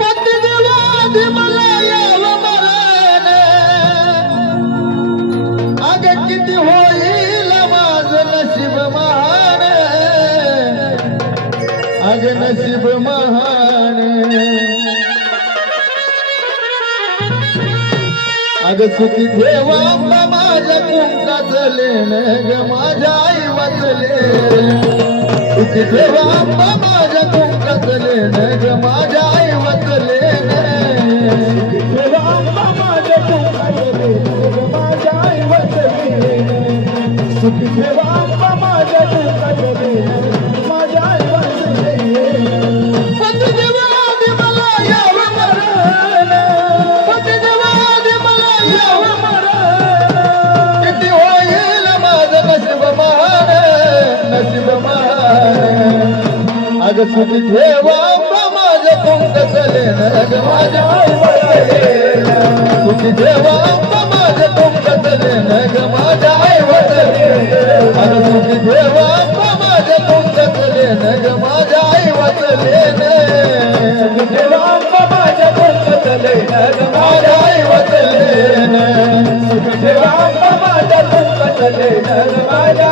पती अग किती महान अग सुखी ग माझ्या आई वाचले. सुखी ठेवा माझ्या कुंकाचं लेण ग माझ्या आई वाचले. माझ्या आई वाचले. सुखी अग देवा ठेवा आंबा माझ्या कुंकाचं लेण ग माझ्या आई ठेवा माझ्या माझ्या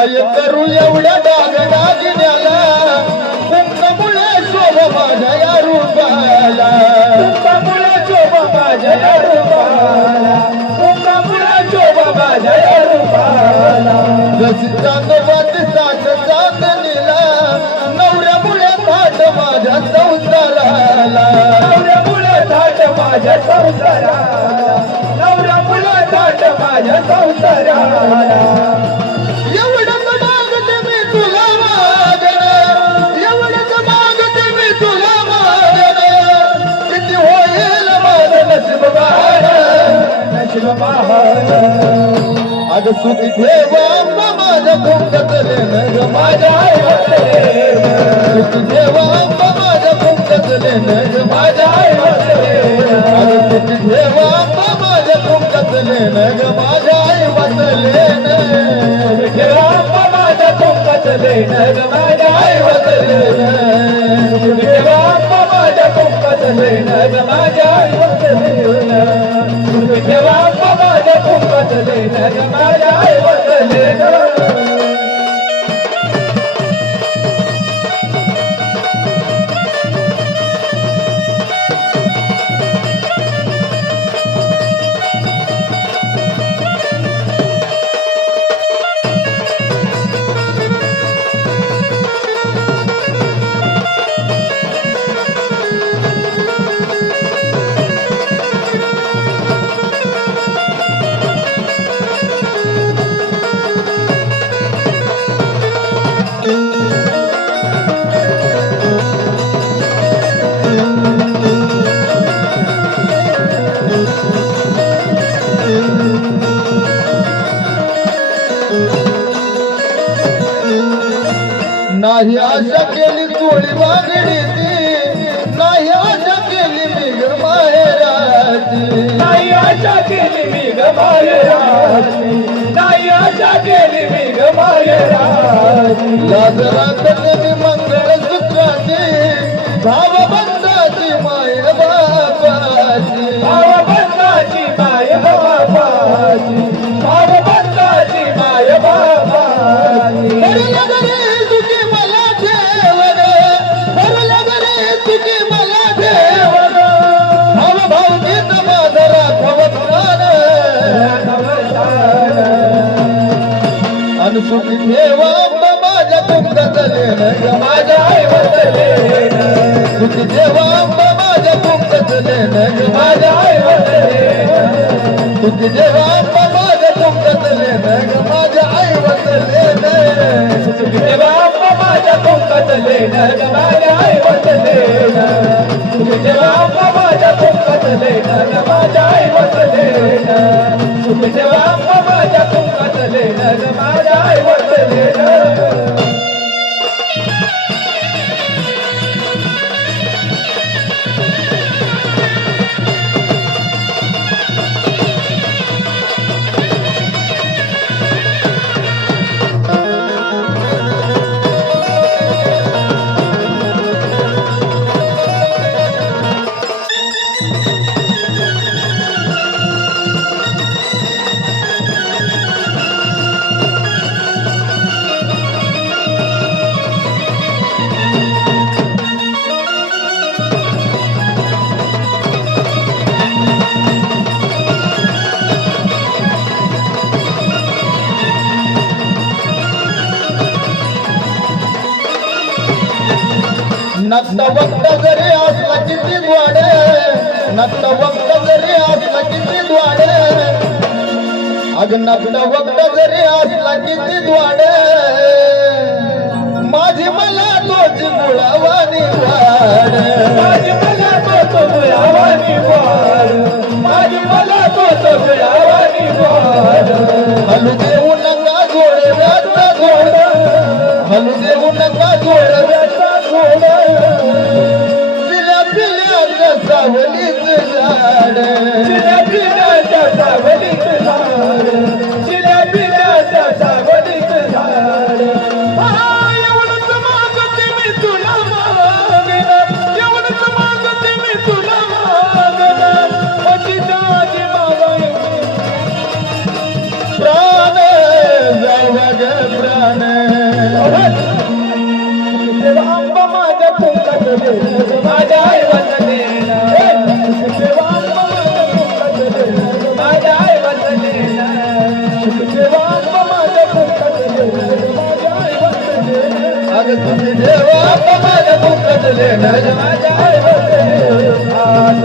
काय करू एवढ्या डाग दागिन्याला कुंकमुळे शोभ माझ्या या रूपाला. कुंकामुळे शोभ माझ्या या रूपाला. कुंकामुळे शोभ माझ्या या रूपाला. जशी चांदवात साथ साथ निला नवऱ्यामुळे थाट माझ्या संसाराला. नवऱ्यामुळे थाट माझ्या संसाराला. नवऱ्यामुळे थाट माझ्या संसाराला. नशीब महान देवा माझ्या कुंकत लेन माझ्या माझ्या हरे नाही आशा केली चोळी बागडीची नाही आशा केली मी ग माहेराची. नाही आशा केली मी ग मायराची नाही आशा केली मी ग मायराची लाजरात मंगळ सूत्राची सुखी ठेवा माझ्या कुंकाचं माझ्या आई सुखी ठेवा माझ्या कुंकाचं माझ्या आई सुखी ठेवा माझ्या कुंकाचं माझ्या आई सुखी बाप्पा माझ्या कुंकात माझ्या सुखी माझ्या माझ्या सुखी माझ्या माझ्या नक्त वक्त जरी असला किती द्वाडे नक्त वक्त जरी असला किती द्वाडे अग नक्त वक्त जरी असला किती द्वाडे माझी मला तोच मुळावानी वाड. माझी मला तो तुझ्यावानी वाढ माझी मला तो तुझ्यावानी वाढ आप मर्द बुकत ले नजमा जाए बस आज